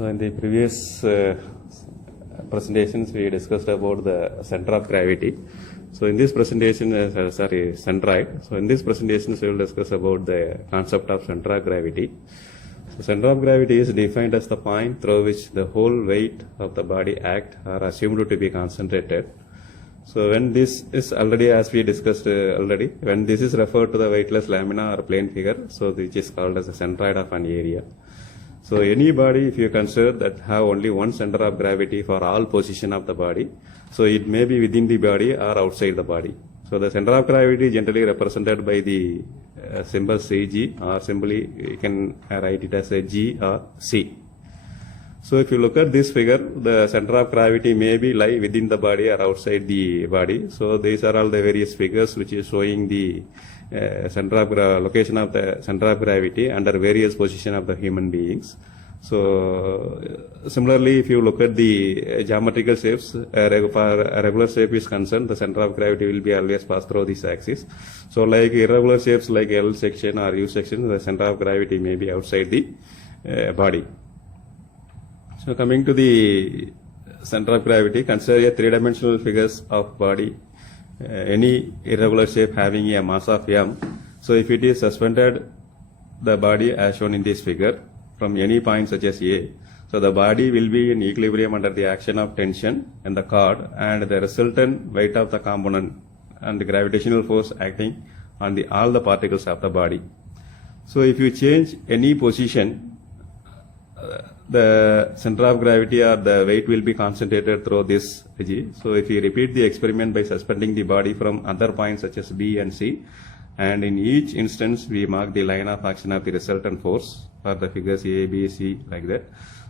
So in the previous presentations, we discussed about the center of gravity. So in this presentation, centroid. So in this presentation, we will discuss about the concept of center of gravity. So center of gravity is defined as the point through which the whole weight of the body act are assumed to be concentrated. So when this is already, as we discussed already, when this is referred to the weightless lamina or plane figure, so which is called as a centroid of an area. So any body, if you consider that have only one center of gravity for all position of the body, so it may be within the body or outside the body. So the center of gravity is generally represented by the symbol Cg, or simply you can write it as a G or C. So if you look at this figure, the center of gravity may be lie within the body or outside the body. So these are all the various figures which is showing the location of the center of gravity under various position of the human beings. So similarly, if you look at the geometrical shapes, for a regular shape is concerned, the center of gravity will be always pass through this axis. So like irregular shapes like L section or U section, the center of gravity may be outside the body. So coming to the center of gravity, consider a three-dimensional figures of body, any irregular shape having a mass of m. So if it is suspended, the body as shown in this figure from any point such as A, so the body will be in equilibrium under the action of tension in the cord and the resultant weight of the component and the gravitational force acting on all the particles of the body. So if you change any position, the center of gravity or the weight will be concentrated through this G. So if you repeat the experiment by suspending the body from other points such as B and C, and in each instance we mark the line of action of the resultant force for the figures A, B, C, like that.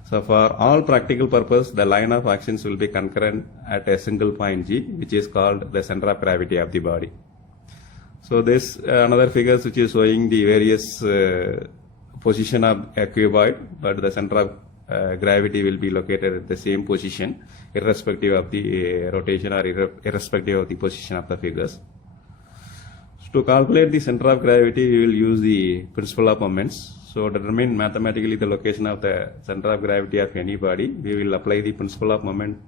So for all practical purpose, the line of actions will be concurrent at a single point G, which is called the center of gravity of the body. So this another figures which is showing the various position of a cuboid, but the center of gravity will be located at the same position irrespective of the rotation or irrespective of the position of the figures. So to calculate the center of gravity, we will use the principle of moments. So to determine mathematically the location of the center of gravity of any body, we will apply the principle of moment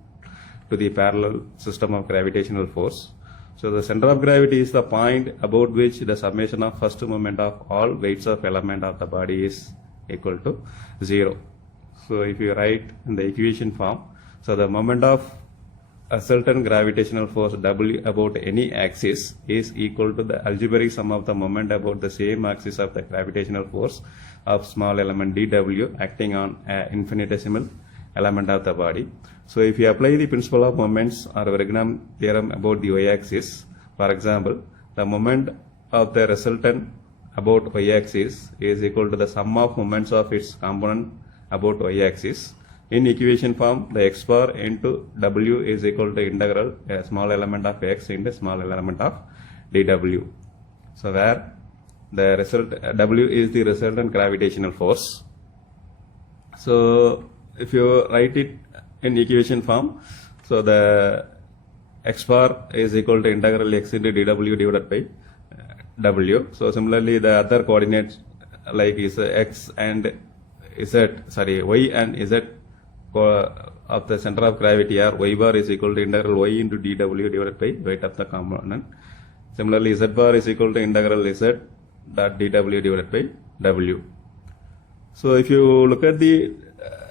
to the parallel system of gravitational force. So the center of gravity is the point about which the summation of first moment of all weights of element of the body is equal to 0. So if you write in the equation form, so the moment of a certain gravitational force W about any axis is equal to the algebraic sum of the moment about the same axis of the gravitational force of small element dW acting on an infinitesimal element of the body. So if you apply the principle of moments or Wigner theorem about the y-axis, for example, the moment of the resultant about y-axis is equal to the sum of moments of its component about y-axis. In equation form, the x bar into W is equal to integral a small element of x into small element of dW. So where the result W is the resultant gravitational force. So if you write it in equation form, so the x bar is equal to integral x into dW divided by W. So similarly, the other coordinates like is x and z, y and z of the center of gravity are y bar is equal to integral y into dW divided by weight of the component. Similarly, z bar is equal to integral z dot dW divided by W. So if you look at the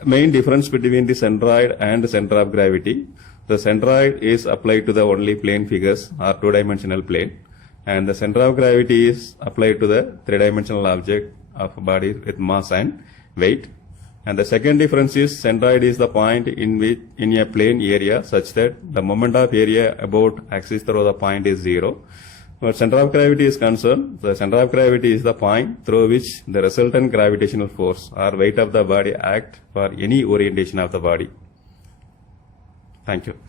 main difference between the centroid and the center of gravity, the centroid is applied to the only plane figures or two-dimensional plane, and the center of gravity is applied to the three-dimensional object of a body with mass and weight. And the second difference is centroid is the point in a plane area such that the moment of area about axis through the point is 0. But center of gravity is concerned, the center of gravity is the point through which the resultant gravitational force or weight of the body act for any orientation of the body. Thank you.